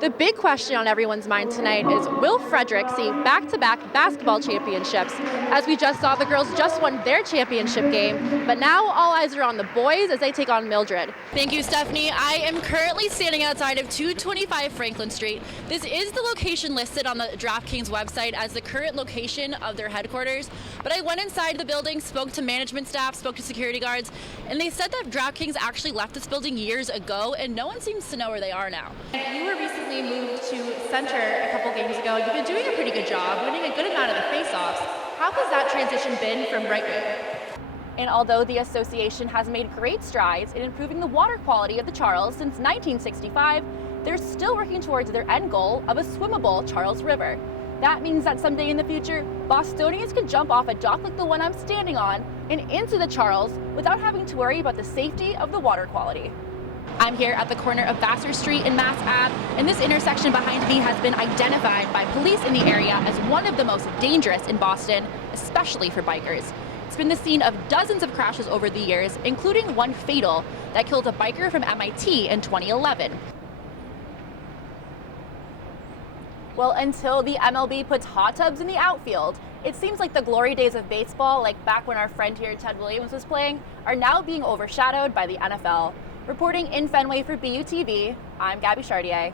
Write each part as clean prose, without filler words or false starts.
The big question on everyone's mind tonight is, will Frederick see back-to-back basketball championships? As we just saw, the girls just won their championship game, but now all eyes are on the boys as they take on Mildred. Thank you, Stephanie. I am currently standing outside of 225 Franklin Street. This is the location listed on the DraftKings website as the current location of their headquarters, but I went inside the building, spoke to management staff, spoke to security guards, and they said that DraftKings actually left this building years ago, and no one seems to know where they are now. You were recently moved to center a couple games ago. You've been doing a pretty good job, winning a good amount of the face-offs. How has that transition been from right wing? And although the association has made great strides in improving the water quality of the Charles since 1965, they're still working towards their end goal of a swimmable Charles River. That means that someday in the future, Bostonians can jump off a dock like the one I'm standing on and into the Charles without having to worry about the safety of the water quality. I'm here at the corner of Vassar Street and Mass Ave, and this intersection behind me has been identified by police in the area as one of the most dangerous in Boston, especially for bikers. It's been the scene of dozens of crashes over the years, including one fatal that killed a biker from MIT in 2011. Well, until the MLB puts hot tubs in the outfield, it seems like the glory days of baseball, like back when our friend here, Ted Williams, was playing, are now being overshadowed by the NFL. Reporting in Fenway for BUTV, I'm Gabbie Chartier.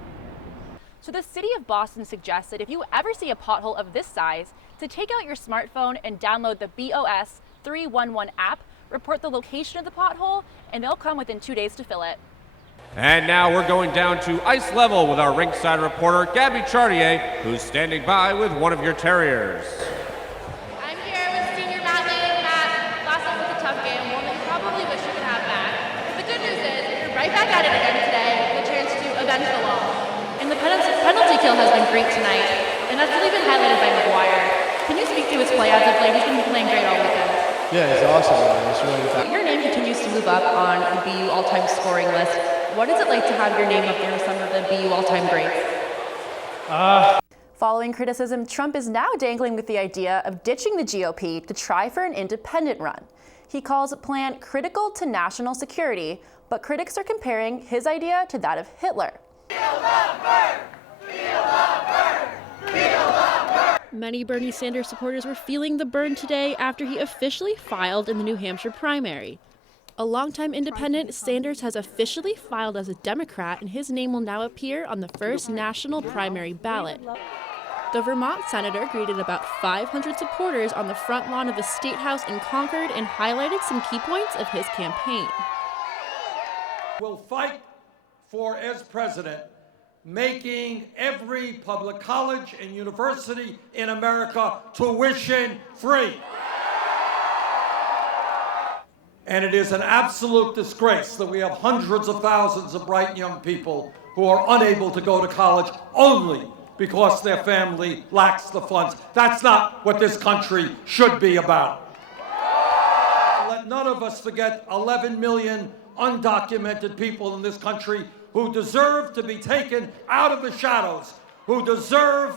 So the city of Boston suggests that if you ever see a pothole of this size, to take out your smartphone and download the BOS 311 app, report the location of the pothole, and they'll come within 2 days to fill it. And now we're going down to ice level with our ringside reporter, Gabbie Chartier, who's standing by with one of your Terriers. I'm here with senior Matt Lee. Matt, last night was a tough game, one that you probably wish you could have back. But the good news is, you're right back at it again today with a chance to avenge the loss. And the penalty kill has been great tonight, and that's really been highlighted by McGuire. Can you speak to his play as of late? He's been playing great all weekend. Yeah, he's awesome. He's really fast. Your name continues to move up on the BU all-time scoring list. What is it like to have your name up there with some of the BU all-time greats? Following criticism, Trump is now dangling with the idea of ditching the GOP to try for an independent run. He calls a plan critical to national security, but critics are comparing his idea to that of Hitler. Many Bernie Sanders supporters were feeling the burn today after he officially filed in the New Hampshire primary. A longtime independent, Sanders has officially filed as a Democrat, and his name will now appear on the first national primary ballot. The Vermont senator greeted about 500 supporters on the front lawn of the State House in Concord and highlighted some key points of his campaign. We'll fight for, as president, making every public college and university in America tuition free. And it is an absolute disgrace that we have hundreds of thousands of bright young people who are unable to go to college only because their family lacks the funds. That's not what this country should be about. Let none of us forget 11 million undocumented people in this country who deserve to be taken out of the shadows, who deserve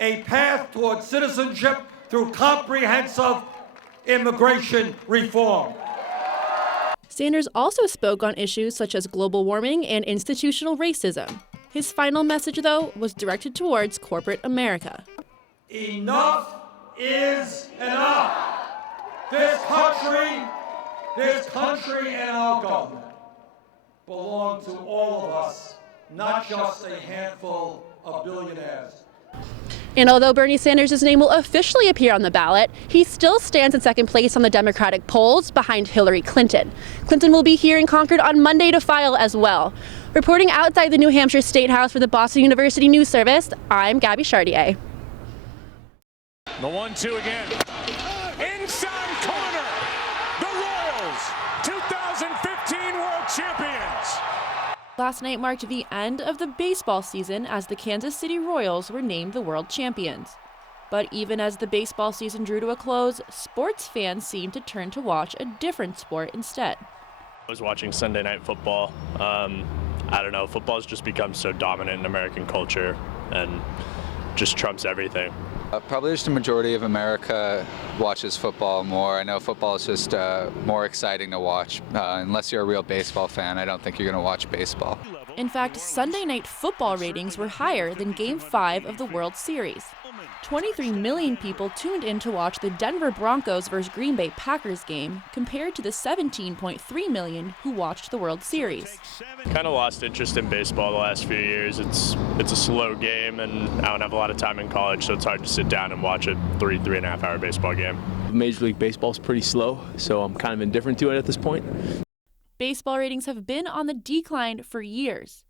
a path towards citizenship through comprehensive immigration reform. Sanders also spoke on issues such as global warming and institutional racism. His final message, though, was directed towards corporate America. Enough is enough. This country and our government belong to all of us, not just a handful of billionaires. And although Bernie Sanders' name will officially appear on the ballot, he still stands in second place on the Democratic polls behind Hillary Clinton. Clinton will be here in Concord on Monday to file as well. Reporting outside the New Hampshire State House for the Boston University News Service, I'm Gabbie Chartier. The 1-2 again. Inside corner. The Royals, 2015 World Champions. Last night marked the end of the baseball season as the Kansas City Royals were named the world champions. But even as the baseball season drew to a close, sports fans seemed to turn to watch a different sport instead. I was watching Sunday Night Football. I don't know, football's just become so dominant in American culture and just trumps everything. Probably just the majority of America watches football more. I know football is just more exciting to watch. Unless you're a real baseball fan, I don't think you're going to watch baseball. In fact, Sunday night football ratings were higher than Game 5 of the World Series. 23 million people tuned in to watch the Denver Broncos vs. Green Bay Packers game, compared to the 17.3 million who watched the World Series. Kind of lost interest in baseball the last few years. It's a slow game, and I don't have a lot of time in college, so it's hard to sit down and watch a 3.5 hour baseball game. Major League Baseball is pretty slow, so I'm kind of indifferent to it at this point. Baseball ratings have been on the decline for years.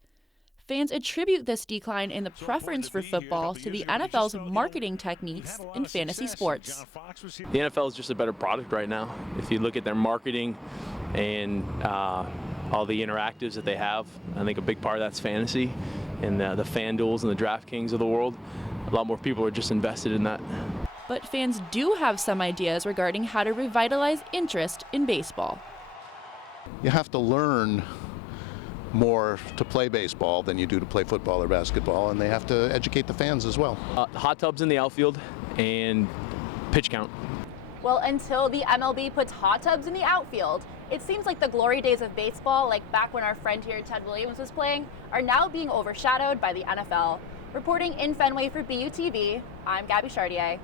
Fans attribute this decline in the preference for football to the NFL's marketing techniques in fantasy sports. The NFL is just a better product right now. If you look at their marketing and all the interactives that they have, I think a big part of that's fantasy, and the FanDuels and the DraftKings of the world. A lot more people are just invested in that. But fans do have some ideas regarding how to revitalize interest in baseball. You have to learn more to play baseball than you do to play football or basketball, and they have to educate the fans as well. Hot tubs in the outfield and pitch count. Well, until the MLB puts hot tubs in the outfield, it seems like the glory days of baseball, like back when our friend here, Ted Williams, was playing, are now being overshadowed by the NFL. Reporting in Fenway for BUTV, I'm Gabbie Chartier.